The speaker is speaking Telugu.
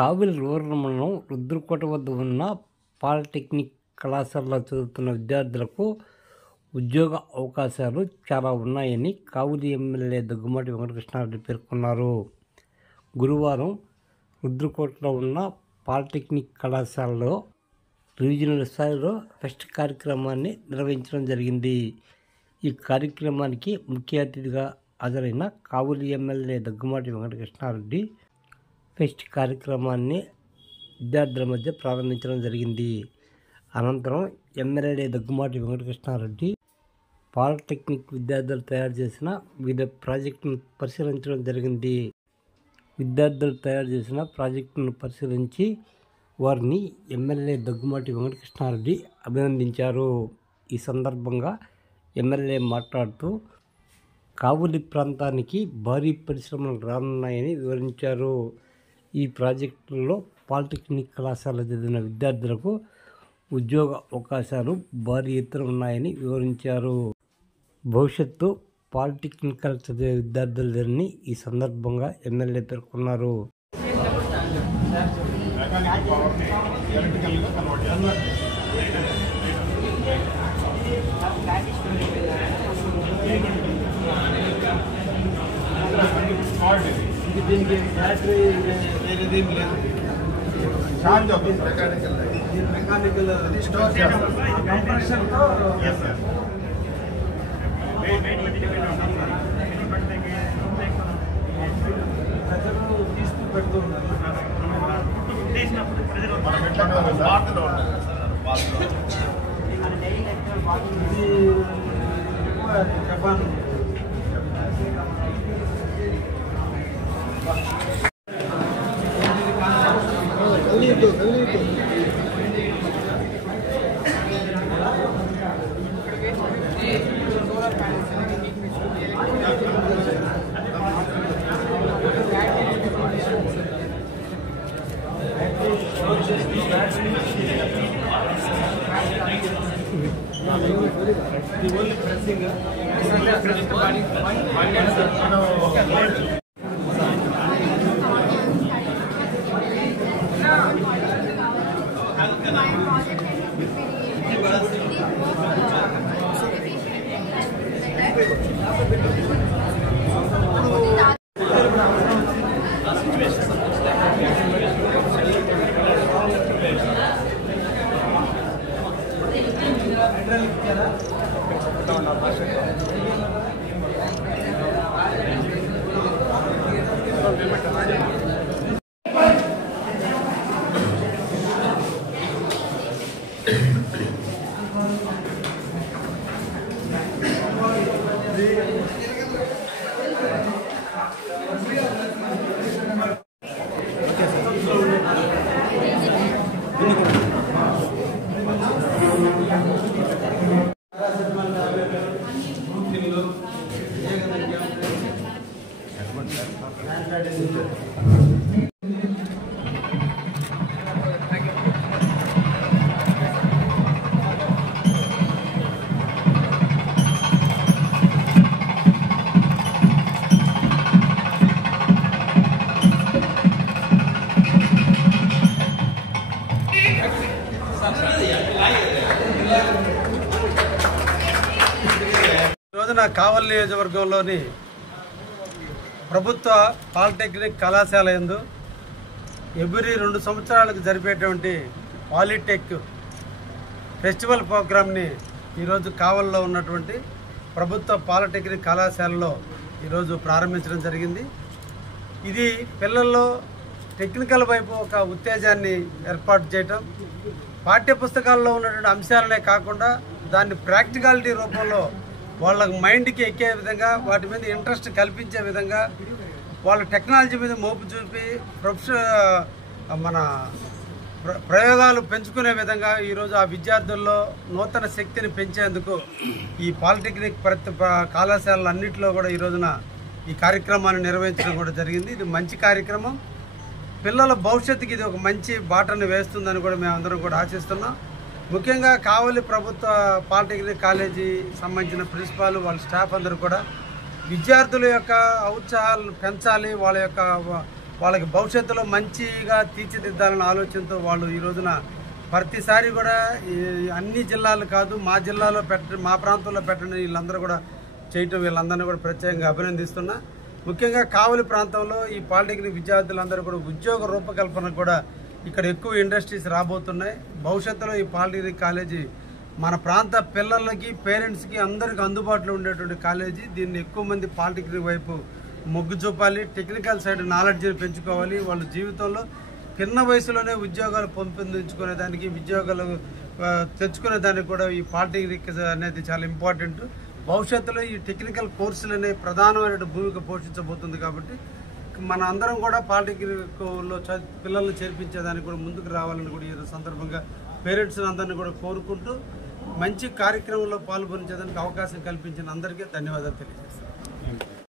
కావిలి రూరల్ మండలం రుద్రకోట వద్ద ఉన్న పాలిటెక్నిక్ కళాశాలలో చదువుతున్న విద్యార్థులకు ఉద్యోగ అవకాశాలు చాలా ఉన్నాయని కావిలి ఎమ్మెల్యే దగ్గుమాటి వెంకటకృష్ణారెడ్డి పేర్కొన్నారు. గురువారం రుద్రకోటలో ఉన్న పాలిటెక్నిక్ కళాశాలలో రీజనల్ స్థాయిలో ఫెస్ట్ కార్యక్రమాన్ని నిర్వహించడం జరిగింది. ఈ కార్యక్రమానికి ముఖ్య అతిథిగా హాజరైన కావిలి ఎమ్మెల్యే దగ్గుమాటి వెంకటకృష్ణారెడ్డి ఫెస్ట్ కార్యక్రమాన్ని విద్యార్థుల మధ్య ప్రారంభించడం జరిగింది. అనంతరం ఎమ్మెల్యే దగ్గుమాటి వెంకటకృష్ణారెడ్డి పాలిటెక్నిక్ విద్యార్థులు తయారు చేసిన వివిధ ప్రాజెక్టులను పరిశీలించడం జరిగింది. విద్యార్థులు తయారు చేసిన ప్రాజెక్టులను పరిశీలించి వారిని ఎమ్మెల్యే దగ్గుమాటి వెంకటకృష్ణారెడ్డి అభినందించారు. ఈ సందర్భంగా ఎమ్మెల్యే మాట్లాడుతూ కావిలి ప్రాంతానికి భారీ పరిశ్రమలు రానున్నాయని వివరించారు. ఈ ప్రాజెక్టులలో పాలిటెక్నిక్ కళాశాల చదివిన విద్యార్థులకు ఉద్యోగ అవకాశాలు భారీ ఎత్తున ఉన్నాయని వివరించారు. భవిష్యత్తు పాలిటెక్నికల్ చదివే విద్యార్థులని ఈ సందర్భంగా ఎమ్మెల్యే పేర్కొన్నారు. దీనికి బ్యాటరీ వేరేదేం లేదు, ఛార్జ్ అవుతుంది. మెకానికల్ స్టోర్ కంప్రెషన్తో ప్రజలు తీసుకు పెడుతూ ఉన్నారు. జపాన్ only pressing రోజున కావలి నియోజకవర్గంలోని ప్రభుత్వ పాలిటెక్నిక్ కళాశాల యందు ఎవ్రీ 2 సంవత్సరాలకు జరిపేటువంటి పాలిటెక్ ఫెస్టివల్ ప్రోగ్రామ్ని ఈరోజు కావలిలో ఉన్నటువంటి ప్రభుత్వ పాలిటెక్నిక్ కళాశాలలో ఈరోజు ప్రారంభించడం జరిగింది. ఇది పిల్లల్లో టెక్నికల్ వైపు ఒక ఉత్తేజాన్ని ఏర్పాటు చేయటం, పాఠ్యపుస్తకాల్లో ఉన్నటువంటి అంశాలనే కాకుండా దాన్ని ప్రాక్టికాలిటీ రూపంలో వాళ్ళ మైండ్కి ఎక్కే విధంగా, వాటి మీద ఇంట్రెస్ట్ కల్పించే విధంగా, వాళ్ళ టెక్నాలజీ మీద మోపు చూపి మన ప్రయోగాలు పెంచుకునే విధంగా ఈరోజు ఆ విద్యార్థుల్లో నూతన శక్తిని పెంచేందుకు ఈ పాలిటెక్నిక్ కళాశాలన్నింటిలో కూడా ఈ రోజున ఈ కార్యక్రమాన్ని నిర్వహించడం కూడా జరిగింది. ఇది మంచి కార్యక్రమం. పిల్లల భవిష్యత్తుకి ఇది ఒక మంచి బాటను వేస్తుందని కూడా మేమందరం కూడా ఆశిస్తున్నాం. ముఖ్యంగా కావలి ప్రభుత్వ పాలిటెక్నిక్ కాలేజీ సంబంధించిన ప్రిన్సిపాల్, వాళ్ళ స్టాఫ్ అందరూ కూడా విద్యార్థుల యొక్క ఔత్సాహాలను పెంచాలి, వాళ్ళ యొక్క వాళ్ళకి భవిష్యత్తులో మంచిగా తీర్చిదిద్దాలన్న ఆలోచనతో వాళ్ళు ఈ రోజున ప్రతిసారి కూడా అన్ని జిల్లాలు కాదు మా జిల్లాలో మా ప్రాంతంలో పెట్టండి వీళ్ళందరూ కూడా చేయటం వీళ్ళందరినీ కూడా ప్రత్యేకంగా అభినందిస్తున్నా. ముఖ్యంగా కావలి ప్రాంతంలో ఈ పాలిటెక్నిక్ విద్యార్థులందరూ కూడా ఉద్యోగ రూపకల్పన కూడా ఇక్కడ ఎక్కువ ఇండస్ట్రీస్ రాబోతున్నాయి. భవిష్యత్తులో ఈ పాలిటెక్నిక్ కాలేజీ మన ప్రాంత పిల్లలకి పేరెంట్స్కి అందరికీ అందుబాటులో ఉండేటువంటి కాలేజీ. దీన్ని ఎక్కువ మంది పాలిటెక్నిక్ వైపు మొగ్గు చూపాలి, టెక్నికల్ సైడ్ నాలెడ్జ్ని పెంచుకోవాలి. వాళ్ళ జీవితంలో చిన్న వయసులోనే ఉద్యోగాలు పెంపొందించుకునేదానికి ఉద్యోగాలు తెచ్చుకునేదానికి కూడా ఈ పాలిటెక్నిక్ అనేది చాలా ఇంపార్టెంట్. భవిష్యత్తులో ఈ టెక్నికల్ కోర్సులు అనే ప్రధానమైన భూమిక పోషించబోతుంది. కాబట్టి మన అందరం కూడా పాలిటెక్నిక్లో పిల్లల్ని చేర్పించేదానికి కూడా ముందుకు రావాలని కూడా ఈ సందర్భంగా పేరెంట్స్ అందరినీ కూడా కోరుకుంటూ మంచి కార్యక్రమంలో పాల్గొనేదానికి అవకాశం కల్పించిన అందరికీ ధన్యవాదాలు తెలియజేస్తాను.